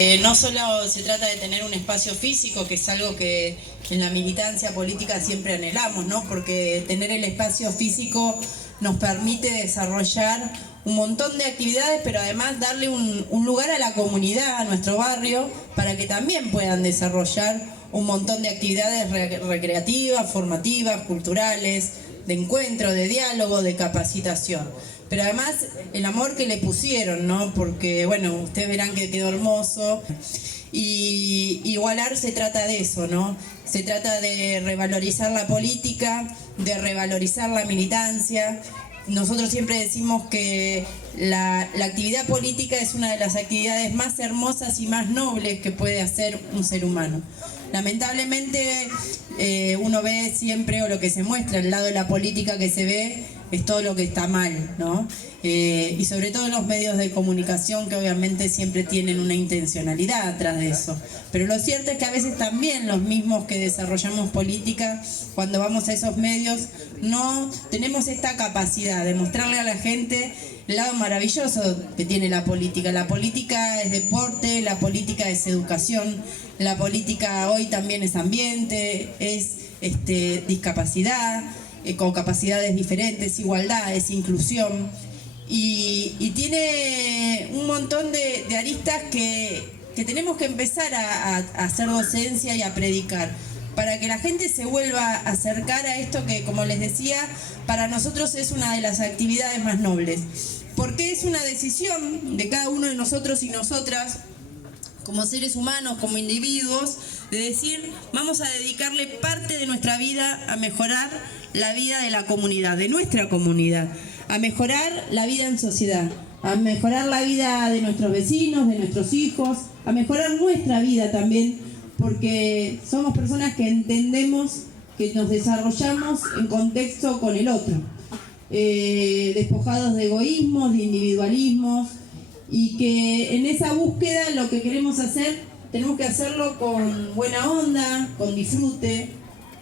No solo se trata de tener un espacio físico, que es algo que en la militancia política siempre anhelamos, ¿no? Porque tener el espacio físico nos permite desarrollar un montón de actividades, pero además darle un lugar a la comunidad, a nuestro barrio, para que también puedan desarrollar un montón de actividades recreativas, formativas, culturales, de encuentro, de diálogo, de capacitación. Pero además el amor que le pusieron, ¿no? Porque, bueno, ustedes verán que quedó hermoso. Y Igualar se trata de eso, ¿no? Se trata de revalorizar la política, de revalorizar la militancia. Nosotros siempre decimos que la actividad política es una de las actividades más hermosas y más nobles que puede hacer un ser humano. Lamentablemente uno ve siempre, o lo que se muestra, el lado de la política que se ve es todo lo que está mal, ¿no? Y sobre todo en los medios de comunicación, que obviamente siempre tienen una intencionalidad atrás de eso. Pero lo cierto es que a veces también los mismos que desarrollamos política, cuando vamos a esos medios, no tenemos esta capacidad de mostrarle a la gente el lado maravilloso que tiene la política. La política es deporte, la política es educación, la política hoy también es ambiente, es discapacidad, con capacidades diferentes, igualdad, es inclusión, y tiene un montón de aristas que tenemos que empezar a hacer docencia y a predicar, para que la gente se vuelva a acercar a esto que, como les decía, para nosotros es una de las actividades más nobles, porque es una decisión de cada uno de nosotros y nosotras, como seres humanos, como individuos, de decir, vamos a dedicarle parte de nuestra vida a mejorar la vida de la comunidad, de nuestra comunidad, a mejorar la vida en sociedad, a mejorar la vida de nuestros vecinos, de nuestros hijos, a mejorar nuestra vida también, porque somos personas que entendemos que nos desarrollamos en contexto con el otro, despojados de egoísmos, de individualismos, y que en esa búsqueda lo que queremos hacer, tenemos que hacerlo con buena onda, con disfrute,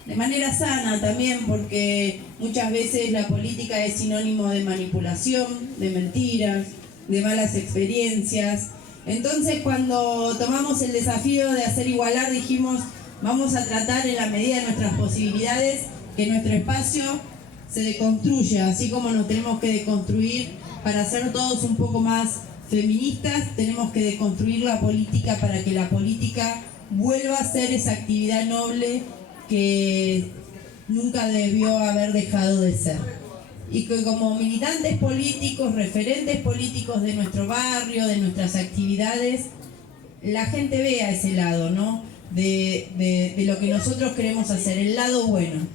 de manera sana también, porque muchas veces la política es sinónimo de manipulación, de mentiras, de malas experiencias. Entonces, cuando tomamos el desafío de hacer Igualar, dijimos, vamos a tratar en la medida de nuestras posibilidades que nuestro espacio se deconstruya, así como nos tenemos que deconstruir para ser todos un poco más feministas, tenemos que deconstruir la política para que la política vuelva a ser esa actividad noble que nunca debió haber dejado de ser. Y que como militantes políticos, referentes políticos de nuestro barrio, de nuestras actividades, la gente vea ese lado, ¿no? De lo que nosotros queremos hacer, el lado bueno.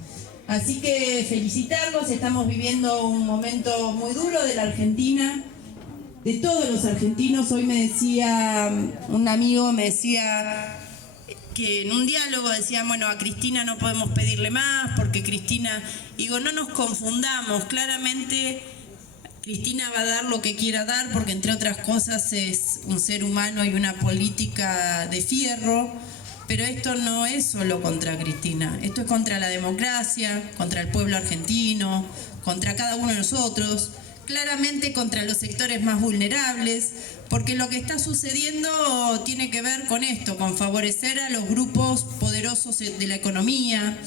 Así que felicitarlos, estamos viviendo un momento muy duro de la Argentina, de todos los argentinos. Hoy me decía, un amigo me decía que en un diálogo decían, bueno, a Cristina no podemos pedirle más porque Cristina, digo, no nos confundamos, claramente Cristina va a dar lo que quiera dar porque entre otras cosas es un ser humano y una política de fierro, pero esto no es solo contra Cristina, esto es contra la democracia, contra el pueblo argentino, contra cada uno de nosotros, claramente contra los sectores más vulnerables, porque lo que está sucediendo tiene que ver con esto, con favorecer a los grupos poderosos de la economía,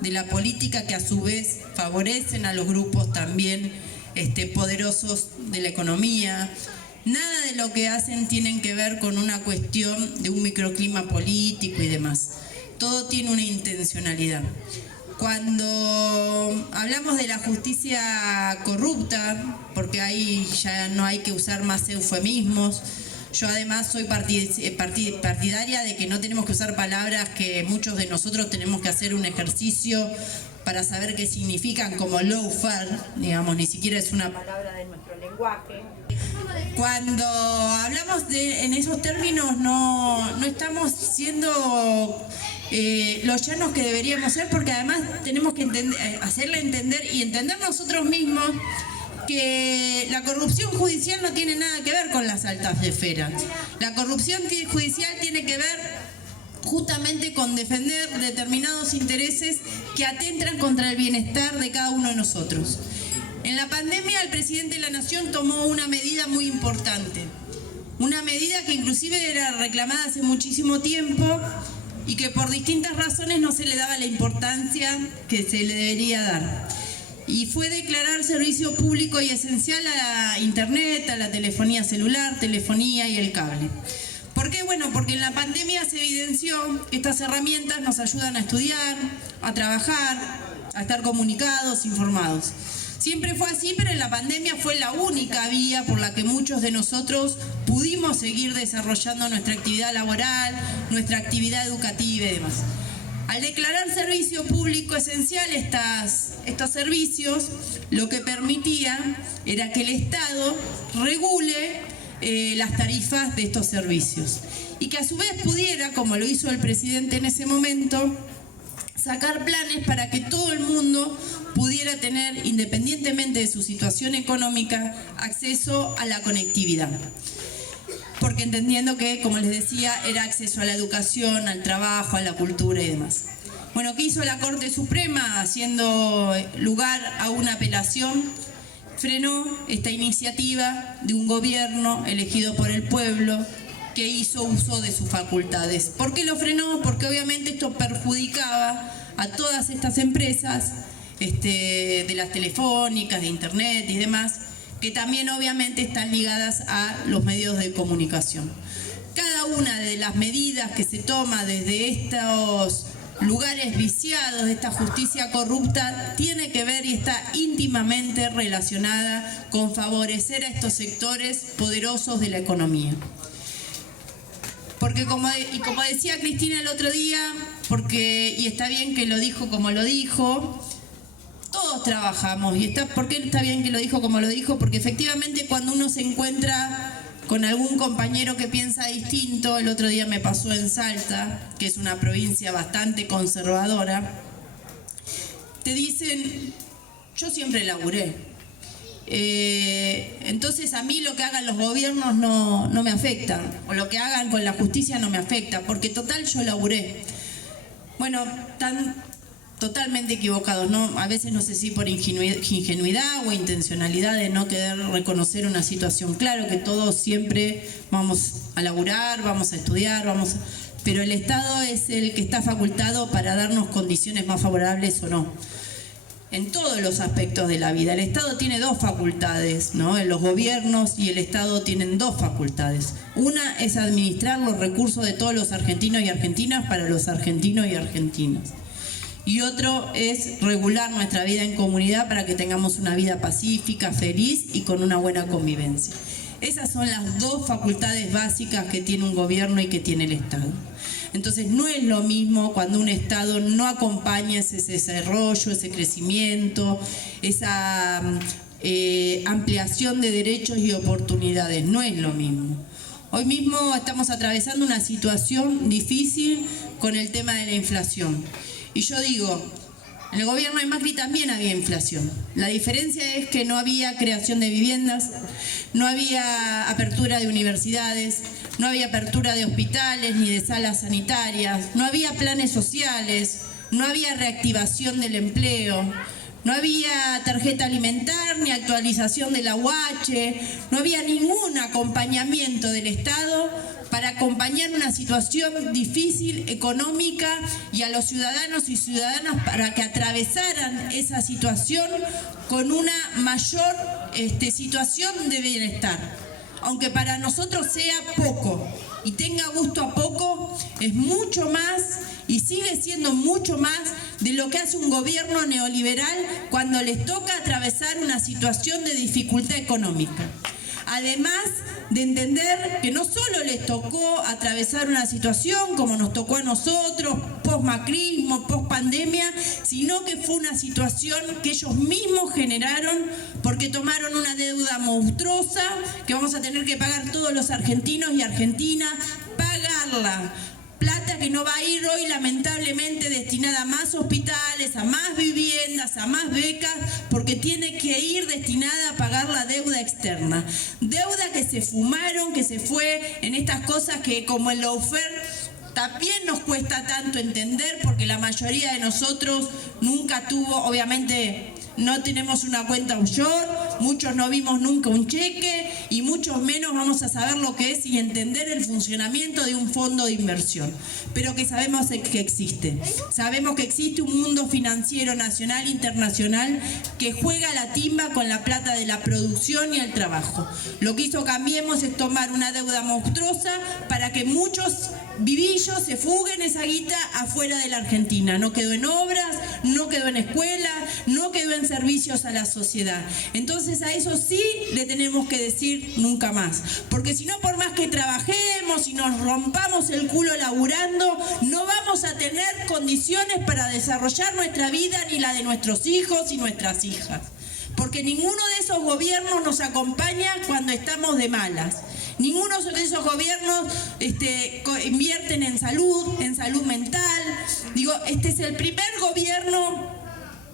de la política, que a su vez favorecen a los grupos también poderosos de la economía. Nada de lo que hacen tiene que ver con una cuestión de un microclima político y demás. Todo tiene una intencionalidad. Cuando hablamos de la justicia corrupta, porque ahí ya no hay que usar más eufemismos, yo además soy partidaria de que no tenemos que usar palabras que muchos de nosotros tenemos que hacer un ejercicio para saber qué significan, como lawfare, digamos, ni siquiera es una palabra de nuestro lenguaje. Cuando hablamos en esos términos no estamos siendo los llanos que deberíamos ser, porque además tenemos que hacerle entender y entender nosotros mismos que la corrupción judicial no tiene nada que ver con las altas esferas. La corrupción judicial tiene que ver justamente con defender determinados intereses que atentan contra el bienestar de cada uno de nosotros. En la pandemia el presidente de la Nación tomó una medida muy importante, Una medida que inclusive era reclamada hace muchísimo tiempo y que por distintas razones no se le daba la importancia que se le debería dar. Y fue declarar servicio público y esencial a la internet, a la telefonía celular, telefonía y el cable. ¿Por qué? Bueno, porque en la pandemia se evidenció que estas herramientas nos ayudan a estudiar, a trabajar, a estar comunicados, informados. Siempre fue así, pero en la pandemia fue la única vía por la que muchos de nosotros pudimos seguir desarrollando nuestra actividad laboral, nuestra actividad educativa y demás. Al declarar servicio público esencial estos servicios, lo que permitía era que el Estado regule las tarifas de estos servicios y que a su vez pudiera, como lo hizo el presidente en ese momento, sacar planes para que todo el mundo pudiera tener, independientemente de su situación económica, acceso a la conectividad. Porque entendiendo que, como les decía, era acceso a la educación, al trabajo, a la cultura y demás. Bueno, ¿qué hizo la Corte Suprema? Haciendo lugar a una apelación, frenó esta iniciativa de un gobierno elegido por el pueblo que hizo uso de sus facultades. ¿Por qué lo frenó? Porque obviamente esto perjudicaba a todas estas empresas de las telefónicas, de internet y demás, que también obviamente están ligadas a los medios de comunicación. Cada una de las medidas que se toma desde estos lugares viciados, de esta justicia corrupta, tiene que ver y está íntimamente relacionada con favorecer a estos sectores poderosos de la economía. Porque como decía Cristina el otro día, y está bien que lo dijo como lo dijo, todos trabajamos. ¿Por qué está bien que lo dijo como lo dijo? Porque efectivamente cuando uno se encuentra con algún compañero que piensa distinto, el otro día me pasó en Salta, que es una provincia bastante conservadora, te dicen, yo siempre laburé. Entonces a mí lo que hagan los gobiernos no me afecta, o lo que hagan con la justicia no me afecta, porque total yo laburé. Bueno, están totalmente equivocados, ¿no? A veces no sé si por ingenuidad o intencionalidad de no querer reconocer una situación. Claro que todos siempre vamos a laburar, vamos a estudiar, pero el Estado es el que está facultado para darnos condiciones más favorables o no. En todos los aspectos de la vida. El Estado tiene dos facultades, ¿no? Los gobiernos y el Estado tienen dos facultades. Una es administrar los recursos de todos los argentinos y argentinas para los argentinos y argentinas. Y otro es regular nuestra vida en comunidad para que tengamos una vida pacífica, feliz y con una buena convivencia. Esas son las dos facultades básicas que tiene un gobierno y que tiene el Estado. Entonces no es lo mismo cuando un Estado no acompaña ese desarrollo, ese crecimiento, esa ampliación de derechos y oportunidades, no es lo mismo. Hoy mismo estamos atravesando una situación difícil con el tema de la inflación. Y yo digo, en el gobierno de Macri también había inflación. La diferencia es que no había creación de viviendas, no había apertura de universidades, no había apertura de hospitales ni de salas sanitarias, no había planes sociales, no había reactivación del empleo, no había tarjeta alimentar ni actualización de la UH, no había ningún acompañamiento del Estado para acompañar una situación difícil económica y a los ciudadanos y ciudadanas para que atravesaran esa situación con una mayor situación de bienestar. Aunque para nosotros sea poco y tenga gusto a poco, es mucho más y sigue siendo mucho más de lo que hace un gobierno neoliberal cuando les toca atravesar una situación de dificultad económica. Además de entender que no solo les tocó atravesar una situación como nos tocó a nosotros, post-macrismo, post-pandemia, sino que fue una situación que ellos mismos generaron porque tomaron una deuda monstruosa que vamos a tener que pagar todos los argentinos y argentinas, pagarla. Plata que no va a ir hoy lamentablemente destinada a más hospitales, a más viviendas, a más becas, porque tiene que ir destinada a pagar la deuda externa. Deuda que se fumaron, que se fue en estas cosas que como el lawfare también nos cuesta tanto entender, porque la mayoría de nosotros nunca tuvo, obviamente no tenemos una cuenta offshore, muchos no vimos nunca un cheque y muchos menos vamos a saber lo que es y entender el funcionamiento de un fondo de inversión, pero que sabemos que existe. Sabemos que existe un mundo financiero nacional e internacional que juega la timba con la plata de la producción y el trabajo. Lo que hizo Cambiemos es tomar una deuda monstruosa para que muchos vivillos se fuguen esa guita afuera de la Argentina. No quedó en obras, no quedó en escuelas, no quedó en servicios a la sociedad. Entonces a eso sí le tenemos que decir nunca más, porque si no, por más que trabajemos y nos rompamos el culo laburando, no vamos a tener condiciones para desarrollar nuestra vida ni la de nuestros hijos y nuestras hijas, porque ninguno de esos gobiernos nos acompaña cuando estamos de malas. Ninguno de esos gobiernos invierten en salud mental. Digo, este es el primer gobierno,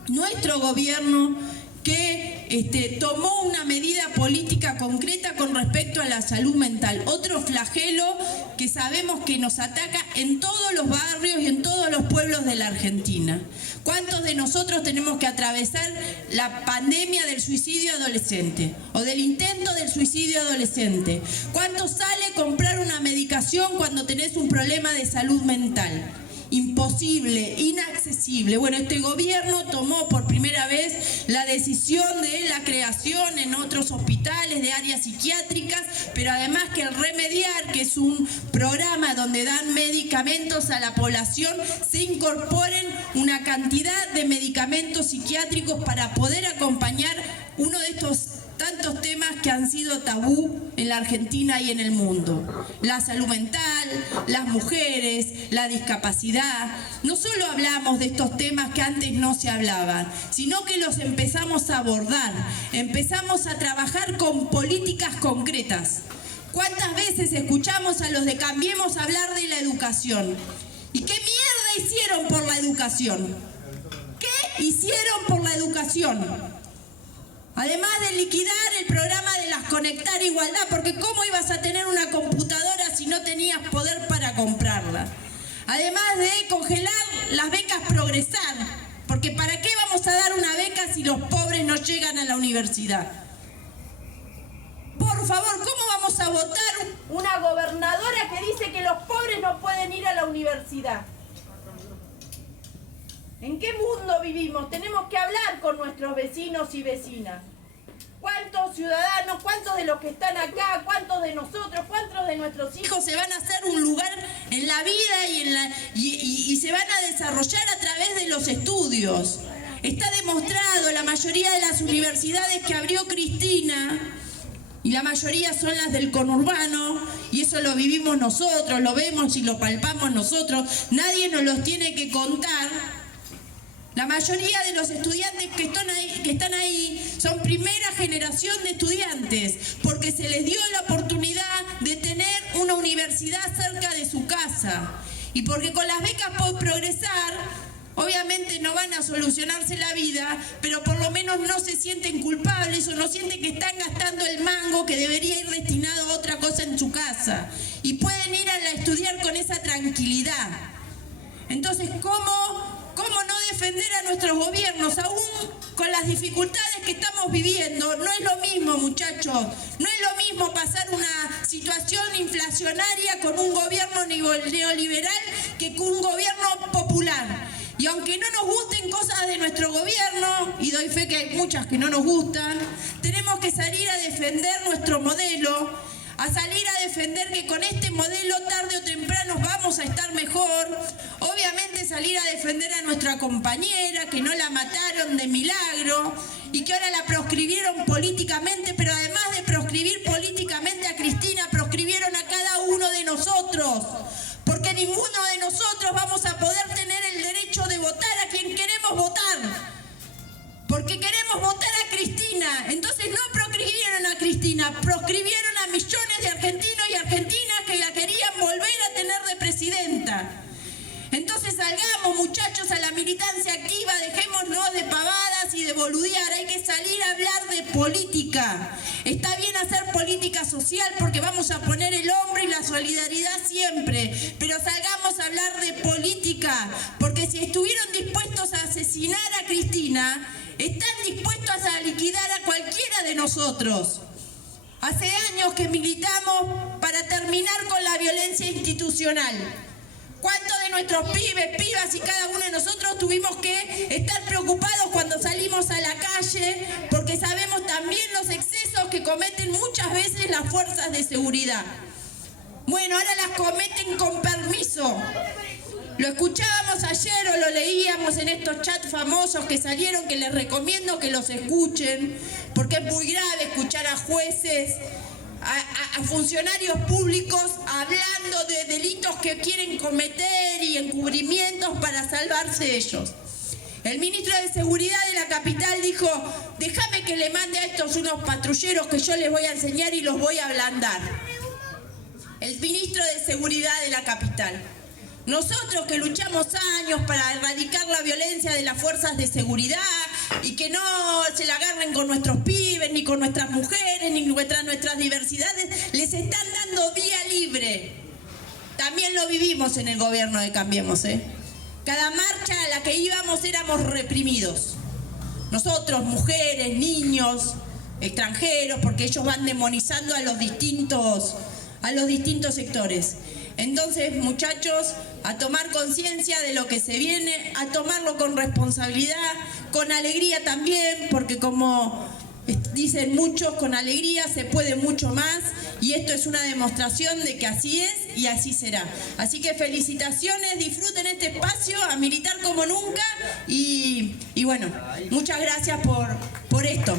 nuestro gobierno, que tomó una medida política concreta con respecto a la salud mental. Otro flagelo que sabemos que nos ataca en todos los barrios y en todos los pueblos de la Argentina. ¿Cuántos de nosotros tenemos que atravesar la pandemia del suicidio adolescente o del intento del suicidio adolescente? ¿Cuánto sale comprar una medicación cuando tenés un problema de salud mental? Imposible, inaccesible. Bueno, este gobierno tomó por primera vez la decisión de la creación en otros hospitales de áreas psiquiátricas, pero además que el Remediar, que es un programa donde dan medicamentos a la población, se incorporen una cantidad de medicamentos psiquiátricos para poder acompañar uno de estos tantos temas que han sido tabú en la Argentina y en el mundo. La salud mental, las mujeres, la discapacidad. No solo hablamos de estos temas que antes no se hablaban, sino que los empezamos a abordar, empezamos a trabajar con políticas concretas. ¿Cuántas veces escuchamos a los de Cambiemos hablar de la educación? ¿Y qué mierda hicieron por la educación? ¿Qué hicieron por la educación? Además de liquidar el programa de las Conectar Igualdad, porque ¿cómo ibas a tener una computadora si no tenías poder para comprarla? Además de congelar las becas Progresar, porque ¿para qué vamos a dar una beca si los pobres no llegan a la universidad? Por favor, ¿cómo vamos a votar una gobernadora que dice que los pobres no pueden ir a la universidad? ¿En qué mundo vivimos? Tenemos que hablar con nuestros vecinos y vecinas. ¿Cuántos ciudadanos, cuántos de los que están acá, cuántos de nosotros, cuántos de nuestros hijos se van a hacer un lugar en la vida y se van a desarrollar a través de los estudios? Está demostrado, la mayoría de las universidades que abrió Cristina, y la mayoría son las del conurbano, y eso lo vivimos nosotros, lo vemos y lo palpamos nosotros, nadie nos los tiene que contar. La mayoría de los estudiantes que están ahí son primera generación de estudiantes, porque se les dio la oportunidad de tener una universidad cerca de su casa. Y porque con las becas por Progresar, obviamente no van a solucionarse la vida, pero por lo menos no se sienten culpables o no sienten que están gastando el mango que debería ir destinado a otra cosa en su casa. Y pueden ir a estudiar con esa tranquilidad. Entonces, ¿cómo no defender a nuestros gobiernos, aún con las dificultades que estamos viviendo? No es lo mismo, muchachos, no es lo mismo pasar una situación inflacionaria con un gobierno neoliberal que con un gobierno popular. Y aunque no nos gusten cosas de nuestro gobierno, y doy fe que hay muchas que no nos gustan, tenemos que salir a defender nuestro modelo, a salir a defender que con este modelo tarde o temprano vamos a estar mejor. Obviamente salir a defender a nuestra compañera, que no la mataron de milagro y que ahora la proscribieron políticamente, pero además de proscribir políticamente a Cristina, proscribieron a cada uno de nosotros, porque ninguno de nosotros vamos a poder tener el derecho de votar a quien queremos votar, porque queremos votar a Cristina. Entonces no proscribieron a Cristina, proscribieron a millones de argentinos y argentinas que la querían volver a tener de presidenta. Entonces salgamos, muchachos, a la militancia activa, dejémonos de pavadas y de boludear. Hay que salir a hablar de política. Está bien hacer política social porque vamos a poner el hombro y la solidaridad siempre, pero salgamos a hablar de política, porque si estuvieron dispuestos a asesinar a Cristina, están dispuestos a liquidar a cualquiera de nosotros. Hace años que militamos para terminar con la violencia institucional. ¿Cuántos de nuestros pibes, pibas y cada uno de nosotros tuvimos que estar preocupados cuando salimos a la calle? Porque sabemos también los excesos que cometen muchas veces las fuerzas de seguridad. Bueno, ahora las cometen con permiso. Lo escuchábamos ayer o lo leíamos en estos chats famosos que salieron, que les recomiendo que los escuchen, porque es muy grave escuchar a jueces, a funcionarios públicos hablando de delitos que quieren cometer y encubrimientos para salvarse ellos. El ministro de Seguridad de la capital dijo: déjame que le mande a estos unos patrulleros que yo les voy a enseñar y los voy a ablandar. El ministro de Seguridad de la capital. Nosotros que luchamos años para erradicar la violencia de las fuerzas de seguridad y que no se la agarren con nuestros pibes, ni con nuestras mujeres, ni nuestras diversidades, les están dando vía libre. También lo vivimos en el gobierno de Cambiemos, Cada marcha a la que íbamos éramos reprimidos. Nosotros, mujeres, niños, extranjeros, porque ellos van demonizando a los distintos sectores. Entonces, muchachos, a tomar conciencia de lo que se viene, a tomarlo con responsabilidad, con alegría también, porque como dicen muchos, con alegría se puede mucho más, y esto es una demostración de que así es y así será. Así que felicitaciones, disfruten este espacio, a militar como nunca, y bueno, muchas gracias por esto.